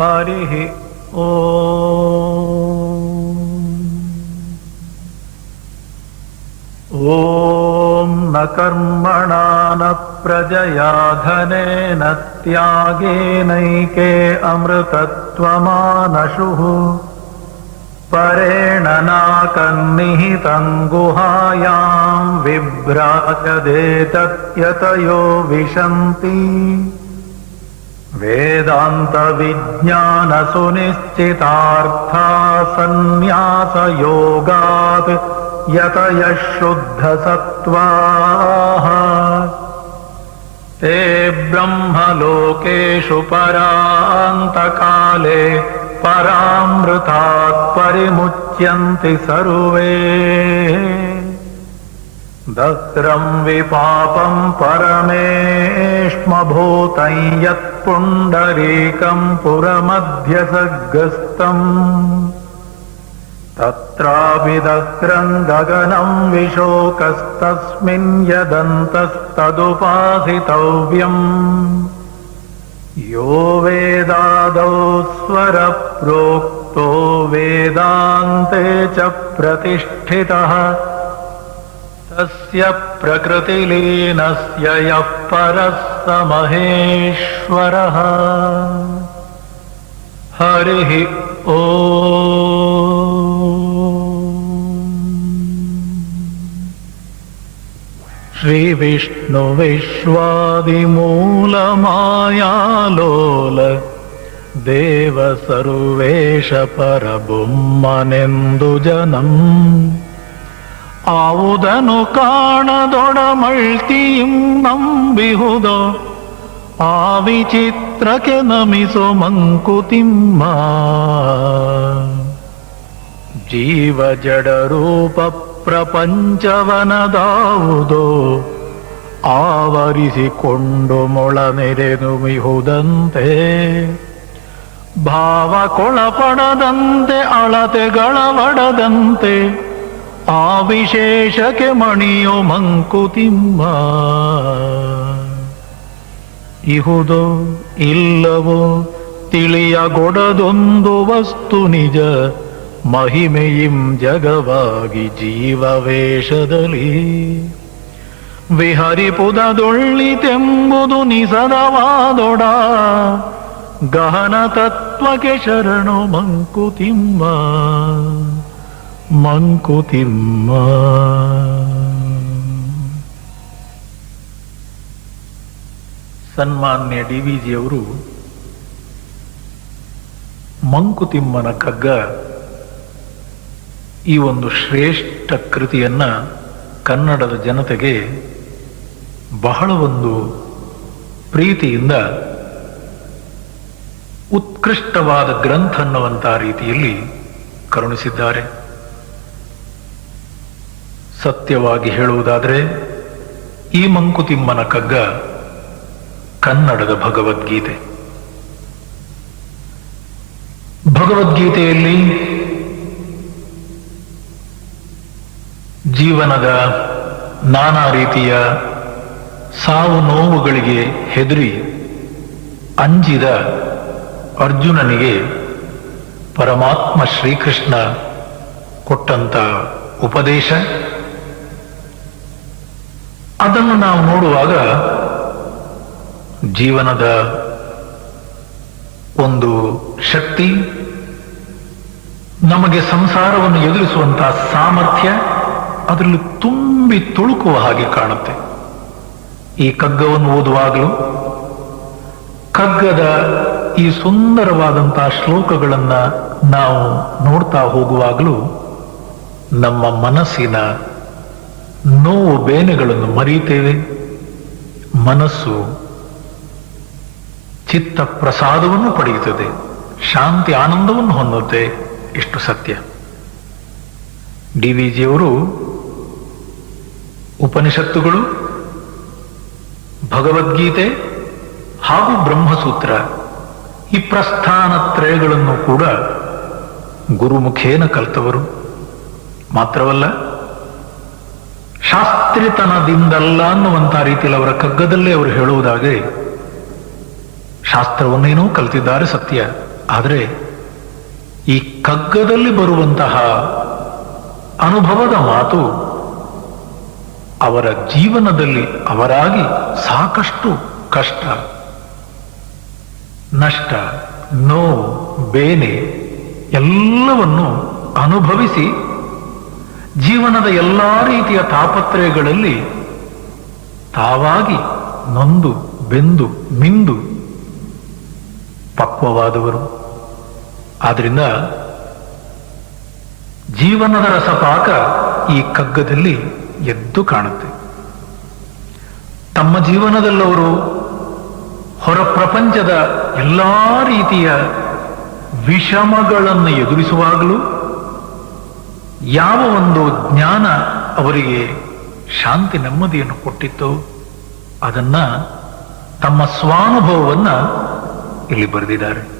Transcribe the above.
ಹರಿಃ ಓಂ ನ ಕರ್ಮಣಾ ನ ಪ್ರಜಯಾ ಧನೇನ ತ್ಯಾಗೇನೈಕೆ ಅಮೃತತ್ವಮಾನಶುಃ ಪರೇಣ ನಾಕನ್ನಿಹಿತಂ ಗುಹಾಯಾಂ ವಿಭ್ರಾಜತೆ ತತ್ಯತಯೋ ವಿಶಂತಿ ವೇದಾಂತ ವಿಜ್ಞಾನ ಸುನಿಶ್ಚಿತಾರ್ಥಾ ಸನ್ಯಾಸ ಯೋಗಾತ್ ಯತಯಃ ಶುದ್ಧ ಸತ್ವಾಃ ತೇ ಬ್ರಹ್ಮಲೋಕೇಷು ಪರಾಂತಕಾಲೇ ಪರಾಮೃತಾತ್ ಪರಿಮುಚ್ಯಂತಿ ಸರ್ವೇ ದಸ್ರಂ ವಿಪಾಪಂ ಪರಮೇಷ್ಮಭೂತಂ ಯತ್ ಪುಂಡರೀಕಂ ಪುರಮಧ್ಯಸಗ್ಗಸ್ತಂ ತತ್ರಾಪಿ ದಸ್ರಂ ಗಗನಂ ವಿಶೋಕಸ್ತಸ್ಮಿನ್ ಯದಂತಸ್ತದುಪಾಸಿತವ್ಯಂ ಯೋ ವೇದಾದೌ ಸ್ವರ ಪ್ರೋಕ್ತೋ ವೇದಾಂತೆ ಚ ಪ್ರತಿಷ್ಠಿತಃ ತಸ್ಯ ಪ್ರಕೃತಿಲೀನಸ್ಯ ಯಃ ಪರಃ ಸ ಮಹೇಶ್ವರಃ. ಹರಿಃ ಶ್ರೀ ವಿಷ್ಣು ವಿಶ್ವಾದಿಮೂಲಮಾಯಾಲೋಲ ದೇವ ಸರ್ವೇಶ ಪರಬೊಮ್ಮನೆಂದು ಜನಂ ಆವುದನು ಕಾಣದೊಡಮಳ್ತಿಯಿಂ ನಂಬಿಹುದೋ ಆ ವಿಚಿತ್ರಕ್ಕೆ ನಮಿಸೋ ಮಂಕುತಿಮ್ಮ. ಜೀವ ಜಡ ರೂಪ ಪ್ರಪಂಚವನದಾವುದೋ ಆವರಿಸಿಕೊಂಡು ಮೊಳನೆರೆನುಮಿಹುದಂತೆ ಭಾವ ಕೊಳಪಡದಂತೆ ಅಳತೆಗಳವಡದಂತೆ ಆ ವಿಶೇಷಕ್ಕೆ ಮಣಿಯೋ ಮಂಕುತಿಮ್ಮ. ಇಹುದೋ ಇಲ್ಲವೋ ತಿಳಿಯಗೊಡದೊಂದು ವಸ್ತು ನಿಜ ಮಹಿಮೆಯಿಂ ಜಗವಾಗಿ ಜೀವವೇಷದಲ್ಲಿ ವಿಹರಿಪುದದೊಳ್ಳಿತೆಂಬುದು ನಿಸದವಾದೊಡ ಗಹನ ತತ್ವಕ್ಕೆ ಶರಣು ಮಂಕುತಿಮ್ಮ ಮಂಕುತಿಮ್ಮ. ಸನ್ಮಾನ್ಯ ಡಿ.ವಿ.ಜಿಯವರು ಮಂಕುತಿಮ್ಮನ ಕಗ್ಗ ಈ ಒಂದು ಶ್ರೇಷ್ಠ ಕೃತಿಯನ್ನ ಕನ್ನಡದ ಜನತೆಗೆ ಬಹಳ ಒಂದು ಪ್ರೀತಿಯಿಂದ ಉತ್ಕೃಷ್ಟವಾದ ಗ್ರಂಥ ಅನ್ನುವಂತಹ ರೀತಿಯಲ್ಲಿ ಕರುಣಿಸಿದ್ದಾರೆ. ಸತ್ಯವಾಗಿ ಹೇಳುವುದಾದರೆ ಈ ಮಂಕುತಿಮ್ಮನ ಕಗ್ಗ ಕನ್ನಡದ ಭಗವದ್ಗೀತೆ. ಭಗವದ್ಗೀತೆಯಲ್ಲಿ ಜೀವನದ ನಾನಾ ರೀತಿಯ ಸಾವು ನೋವುಗಳಿಗೆ ಹೆದರಿ ಅಂಜಿದ ಅರ್ಜುನನಿಗೆ ಪರಮಾತ್ಮ ಶ್ರೀಕೃಷ್ಣ ಕೊಟ್ಟಂತ ಉಪದೇಶ, ಅದನ್ನು ನಾವು ನೋಡುವಾಗ ಜೀವನದ ಒಂದು ಶಕ್ತಿ, ನಮಗೆ ಸಂಸಾರವನ್ನು ಎದುರಿಸುವಂತಹ ಸಾಮರ್ಥ್ಯ ಅದರಲ್ಲಿ ತುಂಬಿ ತುಳುಕುವ ಹಾಗೆ ಕಾಣುತ್ತೆ. ಈ ಕಗ್ಗವನ್ನು ಓದುವಾಗಲೂ ಕಗ್ಗದ ಈ ಸುಂದರವಾದಂತಹ ಶ್ಲೋಕಗಳನ್ನ ನಾವು ನೋಡ್ತಾ ಹೋಗುವಾಗಲೂ ನಮ್ಮ ಮನಸ್ಸಿನ ನೋವು ಬೇನೆಗಳನ್ನು ಮರೆಯುತ್ತೇವೆ. ಮನಸ್ಸು ಚಿತ್ತ ಪ್ರಸಾದವನ್ನು ಪಡೆಯುತ್ತದೆ, ಶಾಂತಿ ಆನಂದವನ್ನು ಹೊಂದುತ್ತೆ. ಎಷ್ಟು ಸತ್ಯ. ಡಿ.ವಿ.ಜಿಯವರು ಉಪನಿಷತ್ತುಗಳು, ಭಗವದ್ಗೀತೆ ಹಾಗೂ ಬ್ರಹ್ಮಸೂತ್ರ ಈ ಪ್ರಸ್ಥಾನತ್ರಯಗಳನ್ನು ಕೂಡ ಗುರುಮುಖೇನ ಕಲಿತವರು. ಮಾತ್ರವಲ್ಲ, ಶಾಸ್ತ್ರಿತನದಿಂದಲ್ಲ ಅನ್ನುವಂತಹ ರೀತಿಯಲ್ಲಿ ಅವರ ಕಗ್ಗದಲ್ಲೇ ಅವರು ಹೇಳುವುದಾಗೆ ಶಾಸ್ತ್ರವನ್ನೇನೋ ಕಲಿತಿದ್ದಾರೆ ಸತ್ಯ, ಆದರೆ ಈ ಕಗ್ಗದಲ್ಲಿ ಬರುವಂತಹ ಅನುಭವದ ಮಾತು ಅವರ ಜೀವನದಲ್ಲಿ ಅವರಾಗಿ ಸಾಕಷ್ಟು ಕಷ್ಟ, ನಷ್ಟ, ನೋವು, ಬೇನೆ ಎಲ್ಲವನ್ನು ಅನುಭವಿಸಿ ಜೀವನದ ಎಲ್ಲಾ ರೀತಿಯ ತಾಪತ್ರಯಗಳಲ್ಲಿ ತಾವಾಗಿ ನೊಂದು ಬೆಂದು ಮಿಂದು ಪಕ್ವವಾದವರು. ಆದ್ರಿಂದ ಜೀವನದ ರಸಪಾಕ ಈ ಕಗ್ಗದಲ್ಲಿ ಎದ್ದು ಕಾಣುತ್ತೆ. ತಮ್ಮ ಜೀವನದಲ್ಲವರು ಹೊರ ಪ್ರಪಂಚದ ಎಲ್ಲಾ ರೀತಿಯ ವಿಷಮಗಳನ್ನು ಎದುರಿಸುವಾಗಲೂ ಯಾವ ಒಂದು ಜ್ಞಾನ ಅವರಿಗೆ ಶಾಂತಿ ನೆಮ್ಮದಿಯನ್ನು ಕೊಟ್ಟಿತ್ತು ಅದನ್ನ ತಮ್ಮ ಸ್ವಾನುಭವವನ್ನ ಇಲ್ಲಿ ಬರೆದಿದ್ದಾರೆ.